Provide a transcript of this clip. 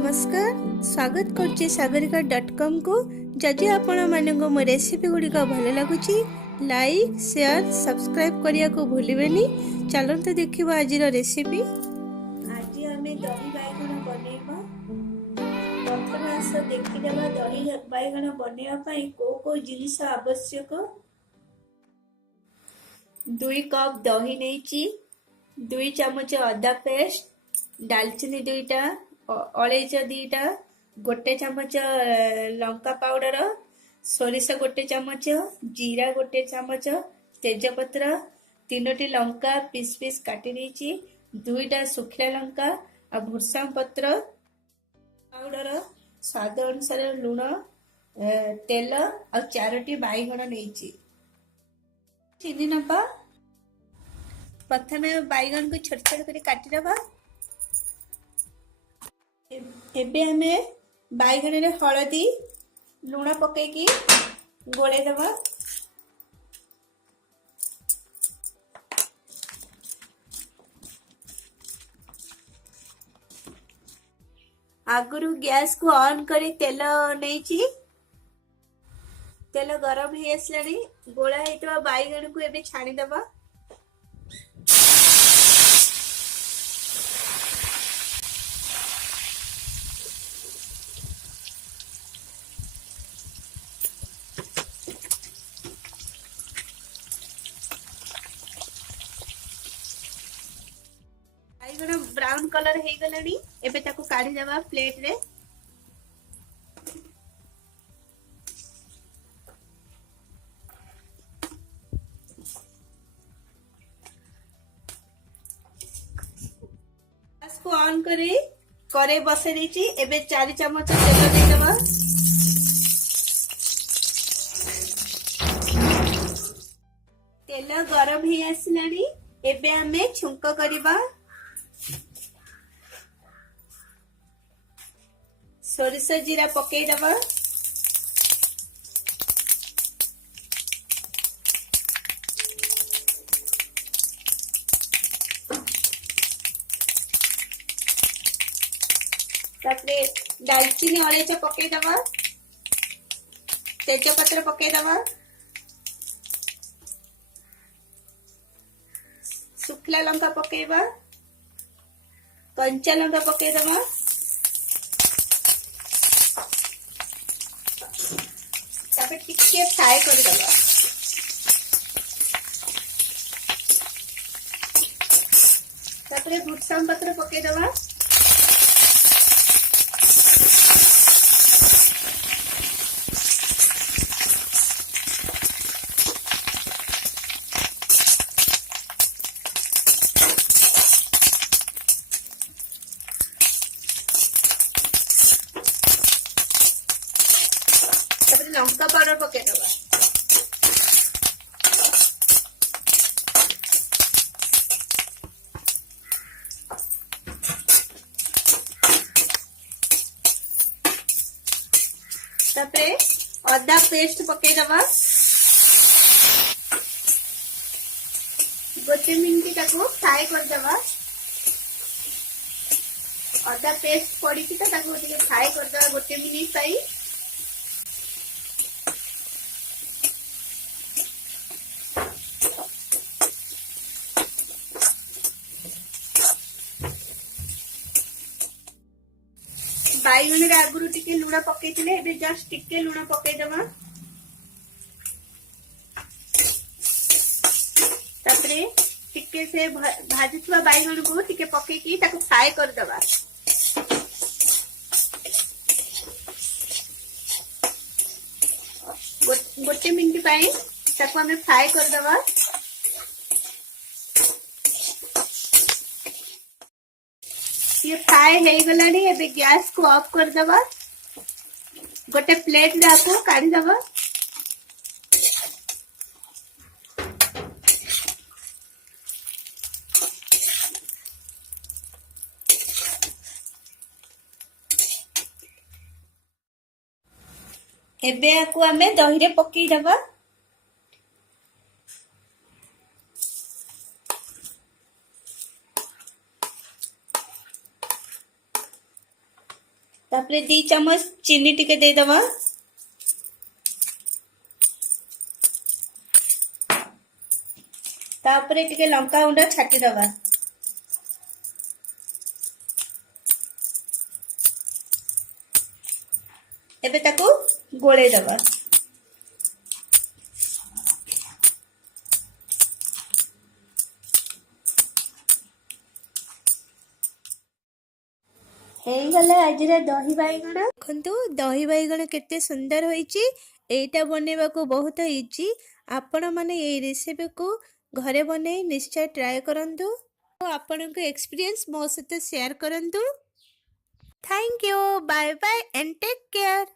नमस्कार स्वागत करछि sagarika.com को। जदि आपण मानक मो रेसिपी गुड़िक भल लगुच लाइक शेयर सब्सक्राइब करिया को भूलिबेनी। चलते देखिबा आज रेसिपी। आज आमे दही बैगन बनेबा। प्रथम आस देखिदेबा दही बैगन बनेबा पई को जिनिस आवश्यक। 2 कप दही नेची, 2 चमच अदा पेस्ट, दालचीनी 2टा, अलैच 2टा, 1 चमच लंका पाउडर, सोरिष 1 चमच, जीरा 1 चमच, तेजपत्र 3टी लंका पीस पीस काटी देछि, 2टा सुखिला लंका आ भृषंग पत्र पाउडर, स्वाद अनुसार लूण, तेल आ 4टी बैगन नेछि। चीनी नबा। प्रथमे बैगन को छोट छोट कर काटी दबा। एबे हमें बैगन रे हळदी लूण पकेकी गोळे दबा। आगुरु गैस को ऑन करी तेल नेची। तेल गरम हे असलानी गोळा हेतवा बैगन को एबे छाणी दबा। बैगन ब्राउन कलर हे गलानी एबे ताको काढी देबा प्लेट रे। गैस को ऑन करी करे बसे देछि। एबे 4 चमच तेल दे देबा। तेल गरम हे आसलानी एबे हमें छुंक करिबा। सोरिष जीरा पकई दबा। तापरे दालचीनी अलैच पकई दबा। तेजपत्र पकई दबा। सुखला लंका पकेबा। कंचा लंका पकई दबा। टिके फ्राए कर दबा। तापरे भृषंग पत्र पके दबा। लंका पाउडर पके दबा। तापरे अदा पेस्ट पके दबा। 1 मिनिट ताको फ्राई कर दबा। अदा पेस्ट पड़ी कि ताको टिके फ्राई कर दबा 1 मिनिट पाई। बैगन रे आगुरु टिके लूण पकेइतिले एबे जस्ट टिके लूण पकेइ दबा। तापरे टिके से भाजुथवा बैगन को टिके पकेइकी ताको फ्राई कर दबा। गोटे मिनिट पाई ताको हमें फ्राई कर दबा। ये फ्राई हे गलानी एबे गैस को ऑफ कर दबा। गोटे प्लेट रे आपको काढी दबा। एबे आकु हमें दही रे पकई दबा। तापरे 2 चम्मच चीनी टिके दे दवा। तापरे टिके लंका गुंड छाटी दवा। एबे ताको गोळे दवा। ହେଇଗଲା ଆଜିର ଦହି ବାଇଗଣ। ଦେଖନ୍ତୁ ଦହି ବାଇଗଣ କେତେ ସୁନ୍ଦର ହୋଇଛି। ଏଇଟା ବନେଇବାକୁ ବହୁତ ଇଜି। ଆପଣମାନେ ଏଇ ରେସିପିକୁ ଘରେ ବନେଇ ନିଶ୍ଚୟ ଟ୍ରାଏ କରନ୍ତୁ। ଆପଣଙ୍କ ଏକ୍ସପିରିଏନ୍ସ ମୋ ସହିତ ସେୟାର କରନ୍ତୁ। Thank you. Bye bye and take care.